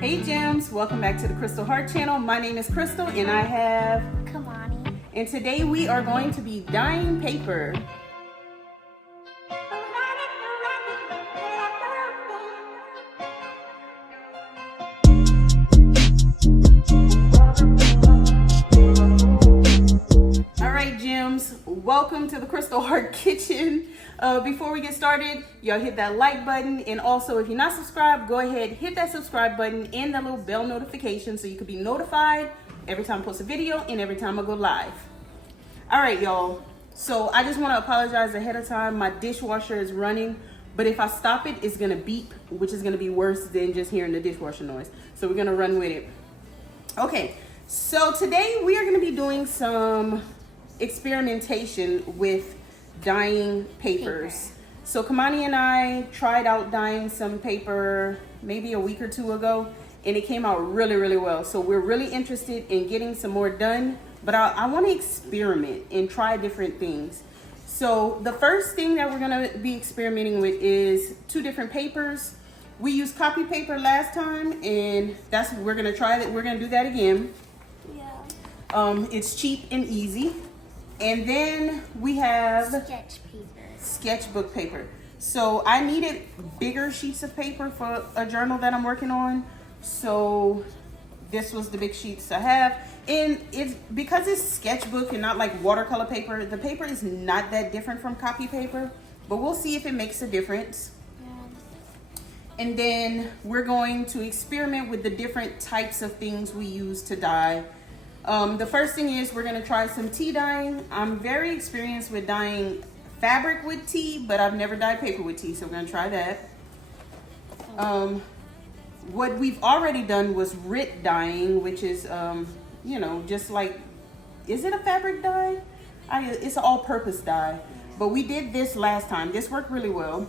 Hey Gems, welcome back to the Crystal Heart channel. My name is Crystal and I have Kymani. And today we are going to be dyeing paper. Alright Gems, welcome to the Crystal Heart kitchen. Before we get started, y'all hit that like button, and also if you're not subscribed, go ahead, hit that subscribe button and that little bell notification so you can be notified every time I post a video and every time I go live. All right, y'all. So I just want to apologize ahead of time. My dishwasher is running, but if I stop it, it's going to beep, which is going to be worse than just hearing the dishwasher noise. So we're going to run with it. Okay, so today we are going to be doing some experimentation with dyeing papers. So Kymani and I tried out dyeing some paper maybe a week or two ago, and it came out really, really well. So we're really interested in getting some more done, but I want to experiment and try different things. So the first thing that we're going to be experimenting with is two different papers. We used copy paper last time, and we're going to try that. We're going to do that again. Yeah. It's cheap and easy. And then we have sketchbook paper. So I needed bigger sheets of paper for a journal that I'm working on. So this was the big sheets I have. And it's because it's sketchbook and not like watercolor paper, the paper is not that different from copy paper, but we'll see if it makes a difference. Yeah. And then we're going to experiment with the different types of things we use to dye. The first thing is we're going to try some tea dyeing. I'm very experienced with dyeing fabric with tea, but I've never dyed paper with tea, so we're going to try that. What we've already done was RIT dyeing, which is, just like, is it a fabric dye? It's an all-purpose dye, but we did this last time. This worked really well.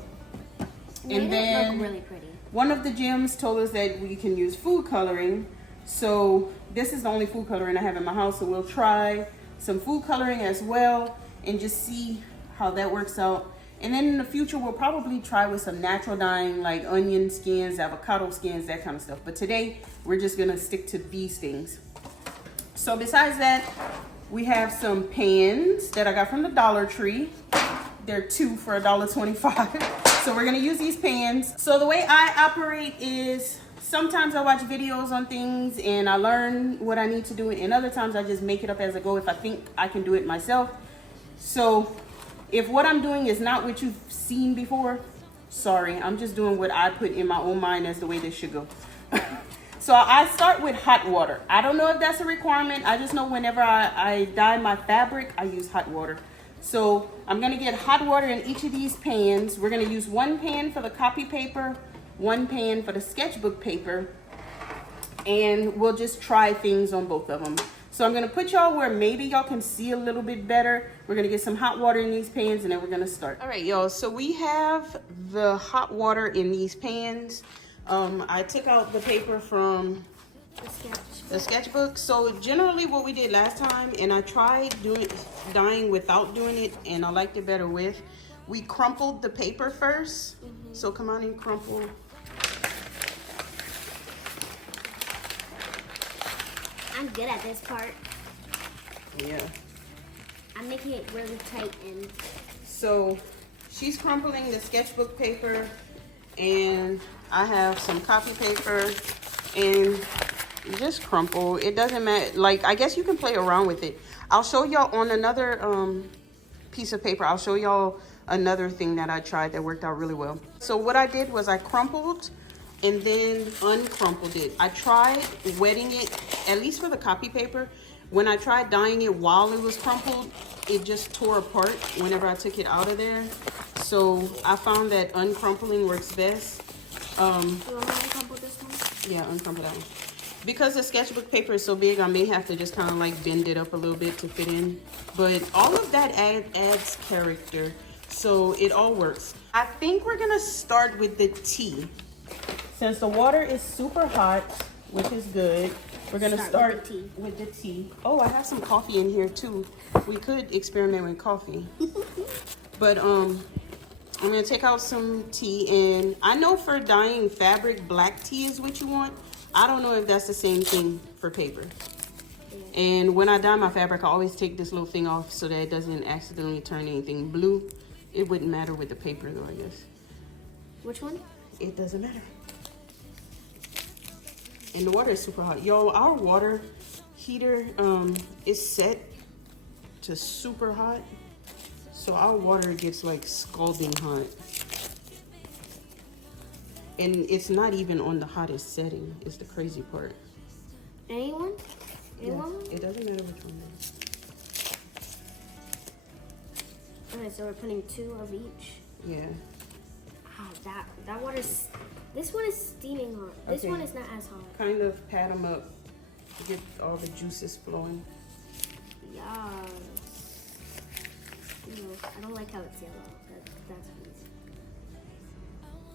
And then look really pretty. One of the gems told us that we can use food coloring. So this is the only food coloring I have in my house, so we'll try some food coloring as well and just see how that works out. And then in the future, we'll probably try with some natural dyeing like onion skins, avocado skins, that kind of stuff. But today, we're just gonna stick to these things. So besides that, we have some pans that I got from the Dollar Tree. They're two for $1.25. So we're gonna use these pans. So the way I operate is sometimes I watch videos on things and I learn what I need to do, and other times I just make it up as I go if I think I can do it myself. So if what I'm doing is not what you've seen before, sorry, I'm just doing what I put in my own mind as the way this should go. So I start with hot water. I don't know if that's a requirement. I just know whenever I dye my fabric, I use hot water. So I'm gonna get hot water in each of these pans. We're gonna use one pan for the copy paper, one pan for the sketchbook paper, and we'll just try things on both of them. So I'm gonna put y'all where maybe y'all can see a little bit better. We're gonna get some hot water in these pans and then we're gonna start. All right, y'all, so we have the hot water in these pans. I took out the paper from the sketchbook. So generally what we did last time, and I tried dyeing without doing it, and I liked it better with, we crumpled the paper first. So come on and crumple. I'm good at this part. Yeah. I'm making it really tight and. So she's crumpling the sketchbook paper, and I have some copy paper, and just crumple. It doesn't matter. Like, I guess you can play around with it. I'll show y'all on another piece of paper. I'll show y'all another thing that I tried that worked out really well. So what I did was I crumpled and then uncrumpled it. I tried wetting it, at least for the copy paper. When I tried dyeing it while it was crumpled, it just tore apart whenever I took it out of there. So I found that uncrumpling works best. You want me to uncrumple this one? Yeah, uncrumple that one. Because the sketchbook paper is so big, I may have to just kind of like bend it up a little bit to fit in. But all of that adds character, so it all works. I think we're gonna start with the tea. Since the water is super hot, which is good, we're gonna start with the tea. Oh, I have some coffee in here too. We could experiment with coffee. But I'm gonna take out some tea, and I know for dyeing fabric, black tea is what you want. I don't know if that's the same thing for paper. And when I dye my fabric, I always take this little thing off so that it doesn't accidentally turn anything blue. It wouldn't matter with the paper though, I guess. Which one? It doesn't matter. And the water is super hot. Yo, our water heater is set to super hot. So our water gets like scalding hot. And it's not even on the hottest setting. It's the crazy part. Anyone? Yeah, it doesn't matter which one it is. Okay, so we're putting 2 of each. Yeah. Ah, that water's. This one is steaming hot. This one is not as hot. Kind of pat them up to get all the juices flowing. Yes. Ew, I don't like how it's yellow. That's easy.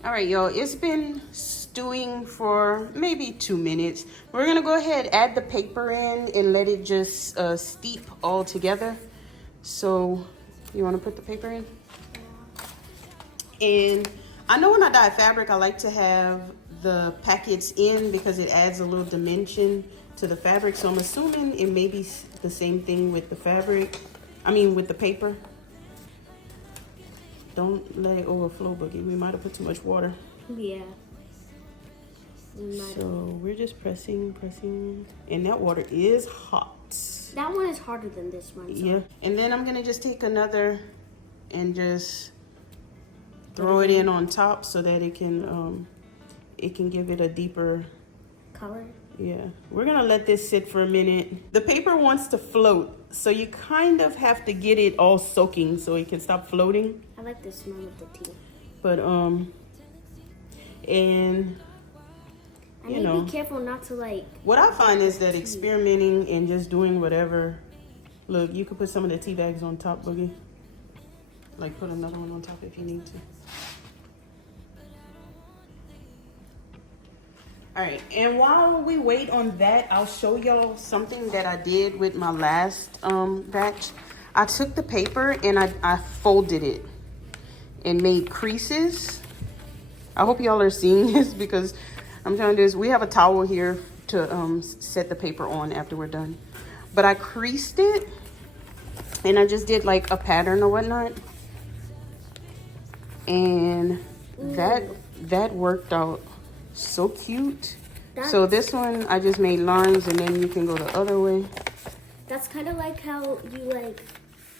All right, y'all, it's been stewing for maybe 2 minutes. We're gonna go ahead, add the paper in and let it just steep all together. So you wanna put the paper in? And I know when I dye fabric, I like to have the packets in because it adds a little dimension to the fabric. So I'm assuming it may be the same thing with the fabric. I mean, with the paper. Don't let it overflow, Boogie. We might have put too much water. Yeah. So we're just pressing. And that water is hot. That one is harder than this one. So. Yeah. And then I'm going to just take another and just throw it in on top so that it can give it a deeper color. Yeah, we're gonna let this sit for a minute. The paper wants to float, so you kind of have to get it all soaking so it can stop floating. I like the smell of the tea. But and you know, be careful not to like. What I find is that experimenting and just doing whatever. Look, you could put some of the tea bags on top, Boogie. Like put another one on top if you need to. All right, and while we wait on that, I'll show y'all something that I did with my last batch. I took the paper and I folded it and made creases. I hope y'all are seeing this because I'm trying to do this. We have a towel here to set the paper on after we're done. But I creased it and I just did like a pattern or whatnot. And that worked out so cute. So this one I just made lines and then you can go the other way. That's kind of like how you like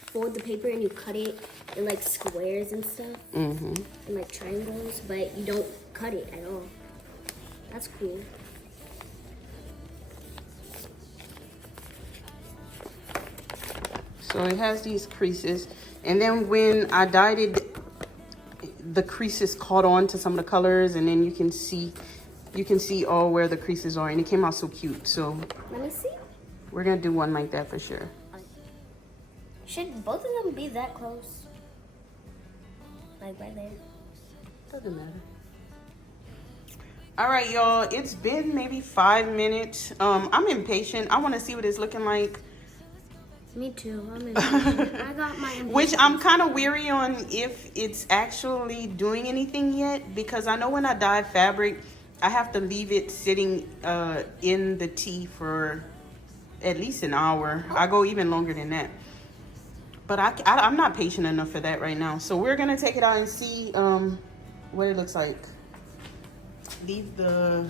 fold the paper and you cut it in like squares and stuff. Mm-hmm. And like triangles, but you don't cut it at all. That's cool. So it has these creases, and then when I dyed it, the creases caught on to some of the colors, and then you can see all where the creases are, and it came out so cute. So let me see. We're gonna do one like that for sure. Should both of them be that close? Like right there? Doesn't matter. All right, y'all, it's been maybe 5 minutes. I'm impatient. I want to see what it's looking like. Me too. I'm impatient. I got my impatient. Which I'm kind of weary on if it's actually doing anything yet, because I know when I dye fabric, I have to leave it sitting in the tea for at least an hour. I go even longer than that. But I'm not patient enough for that right now. So we're going to take it out and see what it looks like. Leave the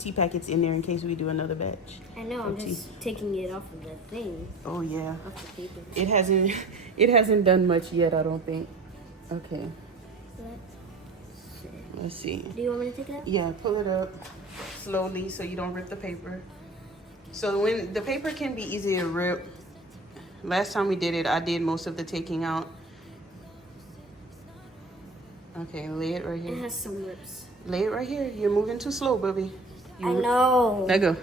tea packets in there in case we do another batch. I know, I'm just taking it off of the thing. Oh yeah. Off the paper. It hasn't done much yet, I don't think. Okay. Let's see. Do you want me to take it up? Yeah, pull it up slowly so you don't rip the paper. So when the paper can be easy to rip. Last time we did it, I did most of the taking out. Okay, lay it right here. It has some rips. Lay it right here. You're moving too slow, Bubby. I know. Let go.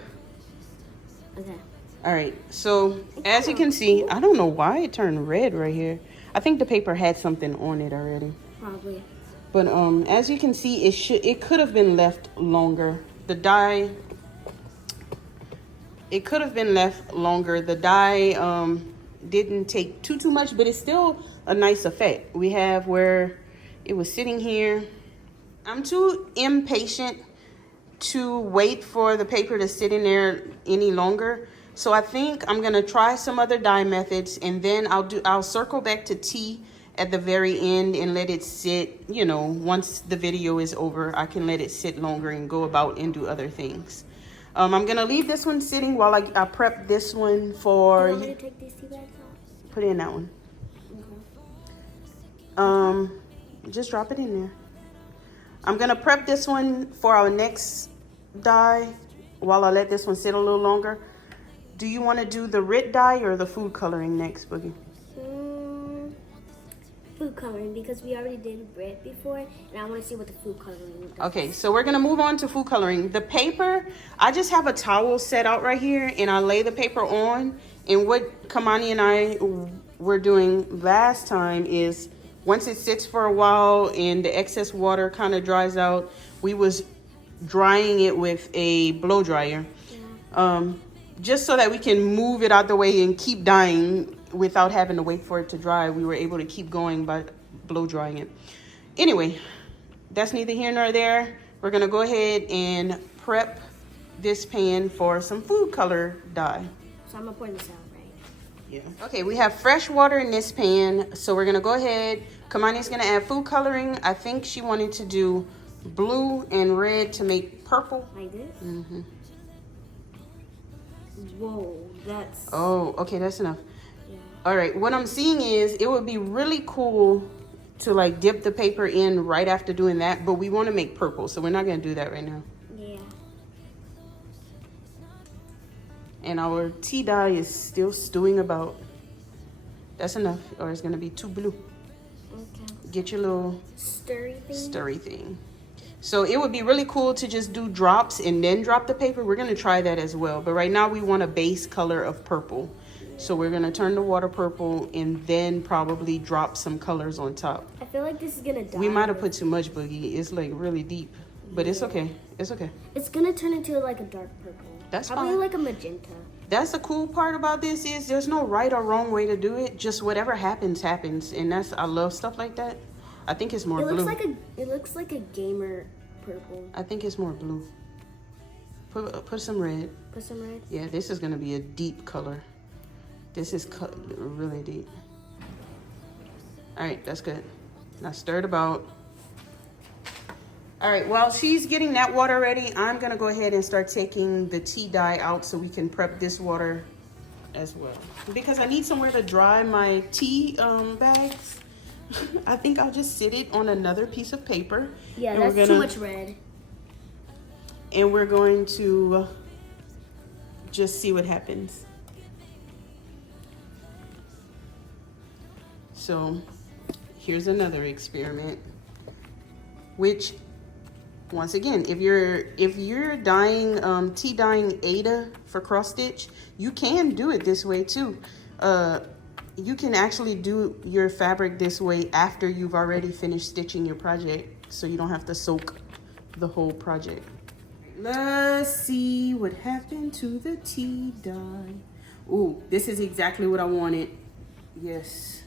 Okay. All right. So as you can see, I don't know why it turned red right here. I think the paper had something on it already. Probably. But as you can see, it could have been left longer. The dye. It could have been left longer. The dye didn't take too much, but it's still a nice effect. We have where it was sitting here. I'm too impatient to wait for the paper to sit in there any longer. So I think I'm gonna try some other dye methods, and then I'll circle back to tea at the very end and let it sit. You know, once the video is over, I can let it sit longer and go about and do other things. I'm gonna leave this one sitting while I prep this one for. You want me to take these tea bags out? Put it in that one. Okay. Just drop it in there. I'm gonna prep this one for our next dye while I let this one sit a little longer. Do you want to do the Rit dye or the food coloring next, Boogie? Food coloring, because we already did red before, and I want to see what the food coloring does. Okay, so we're gonna move on to food coloring. The paper, I just have a towel set out right here, and I lay the paper on. And what Kymani and I were doing last time is, once it sits for a while and the excess water kind of dries out, we was drying it with a blow dryer. Yeah. Just so that we can move it out the way and keep dyeing without having to wait for it to dry. We were able to keep going by blow drying it. Anyway, that's neither here nor there. We're gonna go ahead and prep this pan for some food color dye. So I'm gonna pour this out, right? Yeah. Okay, we have fresh water in this pan, so we're gonna go ahead. Kymani's gonna add food coloring. I think she wanted to do blue and red to make purple. Like this? Mm-hmm. Whoa, that's... Oh, okay, that's enough. Yeah. All right, what I'm seeing is it would be really cool to like dip the paper in right after doing that, but we want to make purple, so we're not gonna do that right now. Yeah. And our tea dye is still stewing about. That's enough, or it's gonna be too blue. Okay. Get your little stirry thing. So it would be really cool to just do drops and then drop the paper. We're gonna try that as well. But right now we want a base color of purple. So we're gonna turn the water purple and then probably drop some colors on top. I feel like this is gonna die. We might have put too much, Boogie. It's like really deep, but it's okay. It's okay. It's gonna turn into like a dark purple. That's probably fine. like a magenta. That's the cool part about this is there's no right or wrong way to do it. Just whatever happens, happens. And I love stuff like that. I think it's more blue. It looks like a gamer purple. I think it's more blue. Put some red. Put some red? Yeah, this is gonna be a deep color. This is really deep. All right, that's good. Now stir it about. All right, while she's getting that water ready, I'm gonna go ahead and start taking the tea dye out so we can prep this water as well. Because I need somewhere to dry my tea bags. I think I'll just sit it on another piece of paper. Yeah, that's too much red. And we're going to just see what happens. So here's another experiment, which once again, if you're dyeing tea dyeing Ada for cross stitch, you can do it this way too. You can actually do your fabric this way after you've already finished stitching your project, so you don't have to soak the whole project. Let's see what happened to the tea dye. Ooh, this is exactly what I wanted. Yes.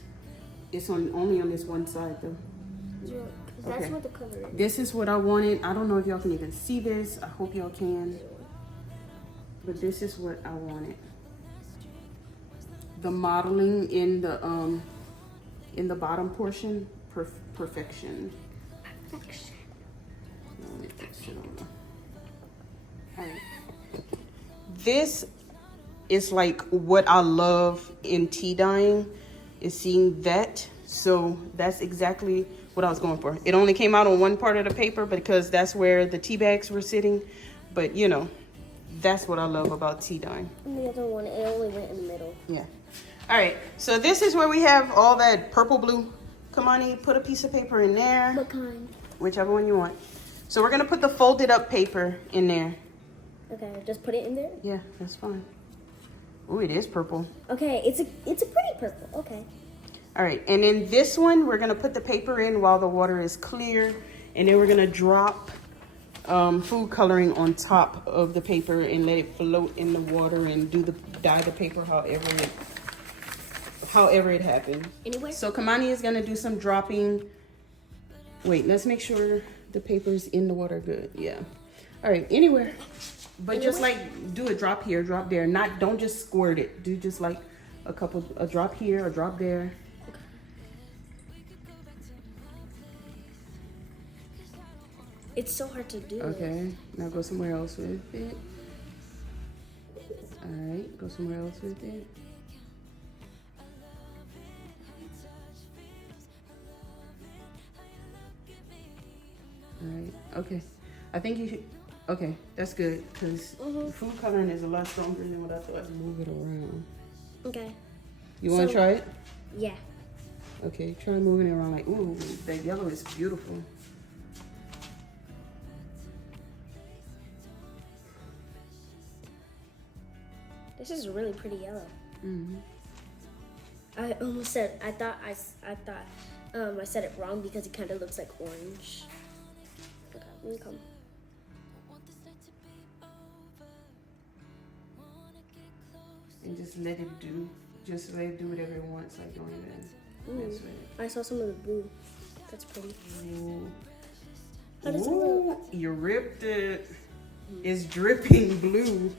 It's only on this one side though. Yeah, that's what the color is. This is what I wanted. I don't know if y'all can even see this. I hope y'all can. But this is what I wanted. The modeling in the bottom portion, perfection. Perfection. All right. This is like what I love in tea dyeing, is seeing that. So that's exactly what I was going for. It only came out on one part of the paper because that's where the tea bags were sitting. But you know, that's what I love about tea dyeing. And the other one, it only went in the middle. Yeah. All right, so this is where we have all that purple blue. Kymani, put a piece of paper in there. What kind? Whichever one you want. So we're gonna put the folded up paper in there. Okay, just put it in there? Yeah, that's fine. Ooh, it is purple. Okay, it's a pretty purple, okay. All right, and then this one, we're gonna put the paper in while the water is clear, and then we're gonna drop food coloring on top of the paper and let it float in the water and dye the paper however it happens. Anyway. So Kymani is gonna do some dropping. Wait, let's make sure the paper's in the water good. Yeah. All right, anywhere. But just like do a drop here, drop there. Don't just squirt it. Do just like a drop here, a drop there. It's so hard to do. Okay, now go somewhere else with it. All right, go somewhere else with it. All right, okay. I think you should, okay, that's good, because food coloring is a lot stronger than what I thought. Move it around. Okay. You want to try it? Yeah. Okay, try moving it around like, ooh, that yellow is beautiful. This is really pretty yellow. Mm-hmm. I almost said, I thought I said it wrong because it kind of looks like orange. Okay, let me come. And just let it do whatever it wants, like don't even mess with it. I saw some of the blue. That's pretty. Ooh. How does it Ooh, look? you ripped it. It's dripping blue.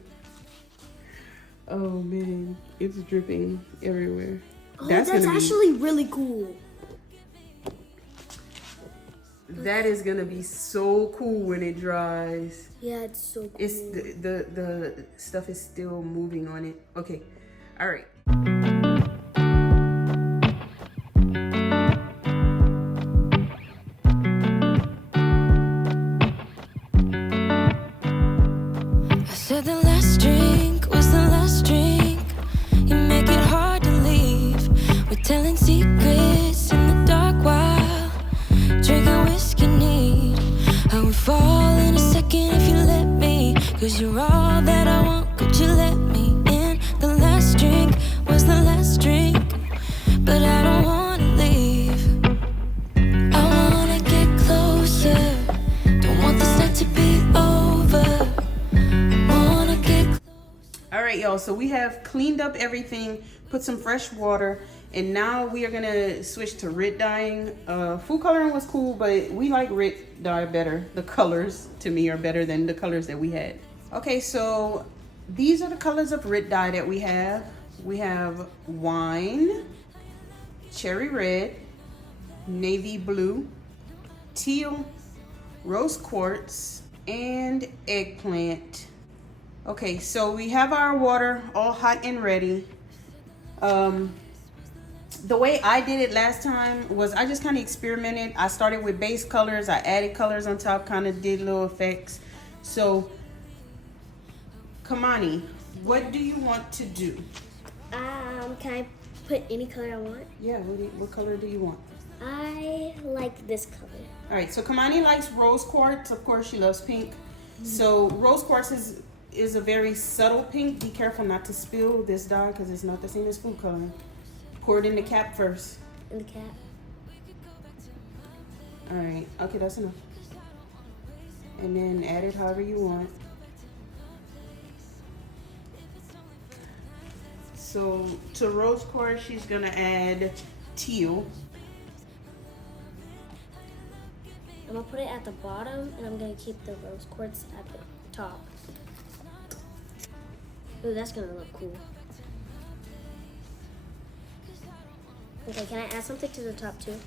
Oh man, it's dripping everywhere. Oh, that's actually really cool. That is gonna be so cool when it dries. Yeah, it's so cool. It's the stuff is still moving on it. Okay, all right. I said the last drink was the last drink. You make it hard to leave. We're telling secrets in the dark while drinking whiskey neat. I would fall in a second if you let me, 'cause you're all that I want. Could you let me in? The last drink was the last drink, but I don't wanna leave. I wanna get closer. Don't want this night to be over. All right, y'all, so we have cleaned up everything, put some fresh water, and now we are gonna switch to Rit dyeing. Food coloring was cool, but we like Rit dye better. The colors to me are better than the colors that we had. Okay, so these are the colors of Rit dye that we have. We have wine, cherry red, navy blue, teal, rose quartz, and eggplant. Okay, so we have our water all hot and ready. The way I did it last time was I just kind of experimented. I started with base colors. I added colors on top, kind of did little effects. So, Kymani, what do you want to do? Can I put any color I want? Yeah, what color do you want? I like this color. All right, so Kymani likes rose quartz. Of course, she loves pink. So rose quartz is a very subtle pink. Be careful not to spill this dye because it's not the same as food coloring. Pour it in the cap first. In the cap. All right, okay, that's enough. And then add it however you want. So to rose quartz, she's gonna add teal. I'm gonna put it at the bottom, and I'm gonna keep the rose quartz at the top. Ooh, that's gonna look cool. Okay, can I add something to the top too?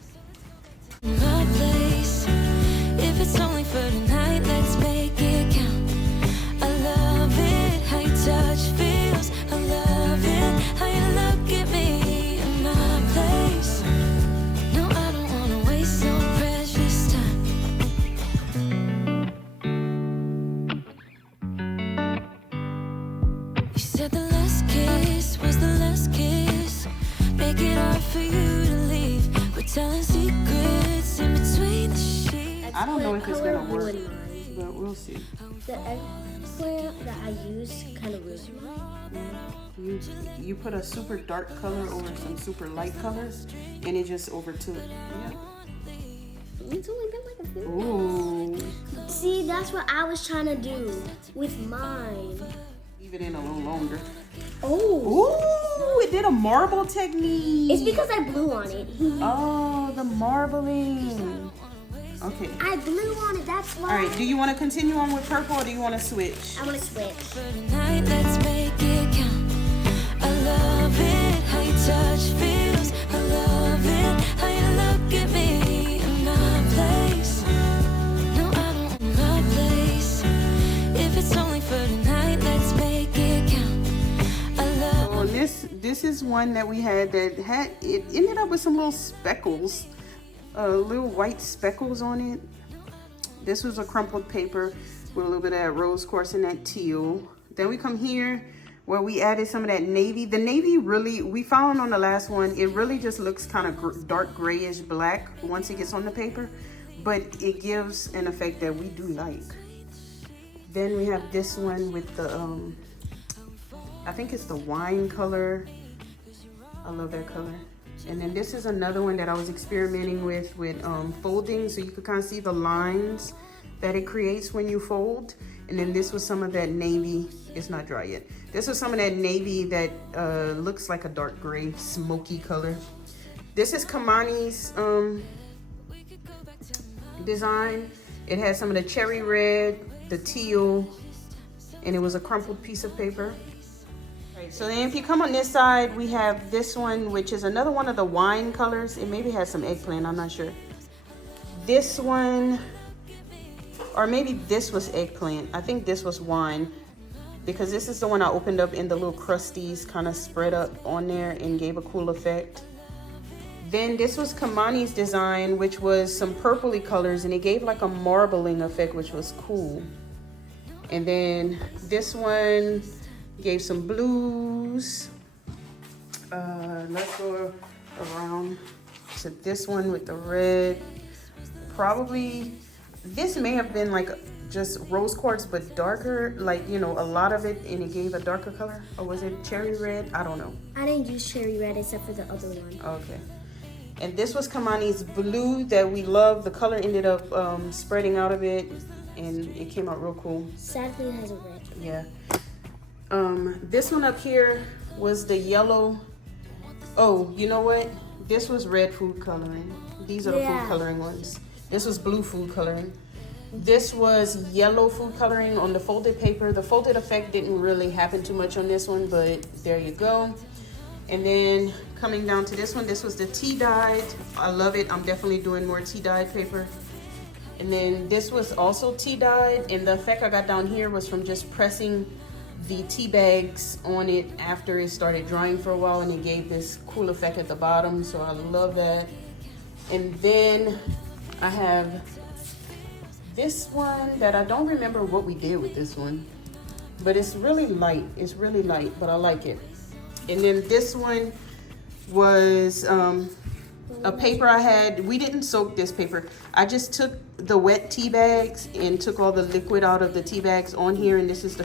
My place, if it's only for tonight, let's make it count. I love it, how your touch feels. I love it, how you look at me in my place. No, I don't wanna waste no precious time. You said the last kiss was the last kiss. Make it hard for you to leave. We're telling secrets in between the sheets. I don't know if it's gonna Color work, ruined mine. but we'll see. The eggplant that I use kind of ruined mine. You put a super dark color over some super light colors, and it just overtook. Yeah. It's only been like a few. Ooh. See, that's what I was trying to do with mine. Leave it in a little longer. Oh. Ooh, it did a marble technique. It's because I blew on it. Oh, the marbling. Okay. I blew on it, that's why. All right, do you want to continue on with purple or do you want to switch? I want to switch. For tonight, let's make it count. I love it, how your touch feels. I love it, how you look at me in my place. No, I don't want my place. If it's only for tonight, let's make it count. I love So this is one that we had that had, it ended up with some little speckles, little white speckles on it. This was a crumpled paper with a little bit of that rose quartz and that teal. Then we come here where we added some of that navy. The navy really, we found on the last one, it really just looks kind of dark grayish black once it gets on the paper, but it gives an effect that we do like. Then we have this one with the, I think it's the wine color. I love that color. And then this is another one that I was experimenting with folding, so you could kind of see the lines that it creates when you fold. And then this was some of that navy. It's not dry yet. This was some of that navy that looks like a dark gray, smoky color. This is Kymani's design. It has some of the cherry red, the teal, and it was a crumpled piece of paper. So then if you come on this side, we have this one, which is another one of the wine colors. It maybe has some eggplant, I'm not sure. This one, or maybe this was eggplant. I think this was wine, because this is the one I opened up and the little crusties kind of spread up on there and gave a cool effect. Then this was Kymani's design, which was some purpley colors, and it gave like a marbling effect, which was cool. And then this one gave some blues. Let's go around to this one with the red. Probably, this may have been like just rose quartz, but darker, like, you know, a lot of it, and it gave a darker color. Or was it cherry red? I don't know. I didn't use cherry red except for the other one. Okay. And this was Kymani's blue that we love. The color ended up spreading out of it, and it came out real cool. Sadly, it has a red. Yeah. This one up here was the yellow. Oh, you know what? This was red food coloring. These are the food coloring ones. This was blue food coloring. This was yellow food coloring on the folded paper. The folded effect didn't really happen too much on this one, but there you go. And then coming down to this one, this was the tea dyed. I love it. I'm definitely doing more tea dyed paper. And then this was also tea dyed, and the effect I got down here was from just pressing the tea bags on it after it started drying for a while, and it gave this cool effect at the bottom, so I love that. And then I have this one that I don't remember what we did with this one, but it's really light. It's really light, but I like it. And then this one was a paper I had. We didn't soak this paper. I just took the wet tea bags and took all the liquid out of the tea bags on here, and this is the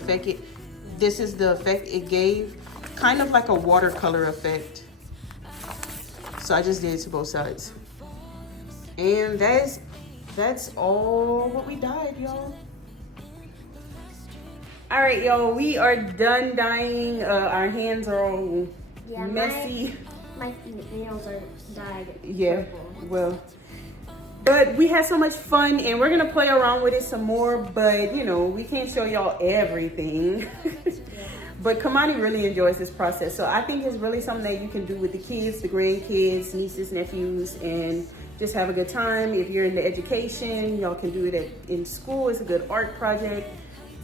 effect it gave, kind of like a watercolor effect. So I just did it to both sides. And that's all what we dyed, y'all. All right, y'all, we are done dyeing. Our hands are all messy. My nails are dyed purple. Well, but we had so much fun, and we're gonna play around with it some more, but you know, we can't show y'all everything. But Kymani really enjoys this process, so I think it's really something that you can do with the kids, the grandkids, nieces, nephews, and just have a good time. If you're in the education, y'all can do it in school. It's a good art project.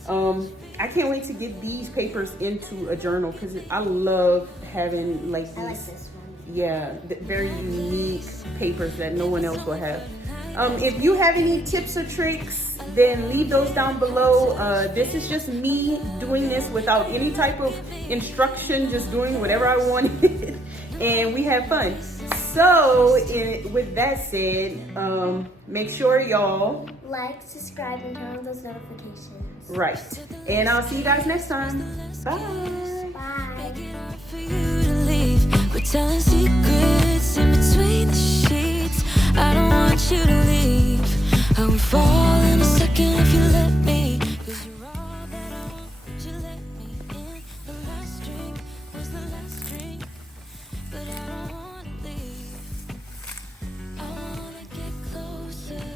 I can't wait to get these papers into a journal, because I love having like these. I like this one. Yeah, very unique papers that no one else will have. If you have any tips or tricks, then leave those down below. This is just me doing this without any type of instruction, just doing whatever I wanted, and we have fun. So, with that said, make sure y'all like, subscribe, and turn on those notifications. Right. And I'll see you guys next time. Bye. Bye. for you to leave. We're telling secrets in between the sheets. I don't want you to leave. I would fall in a second if you let me. 'Cause you're all that I want. Would you let me in? The last drink was the last drink, but I don't wanna leave. I wanna get closer.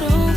not okay.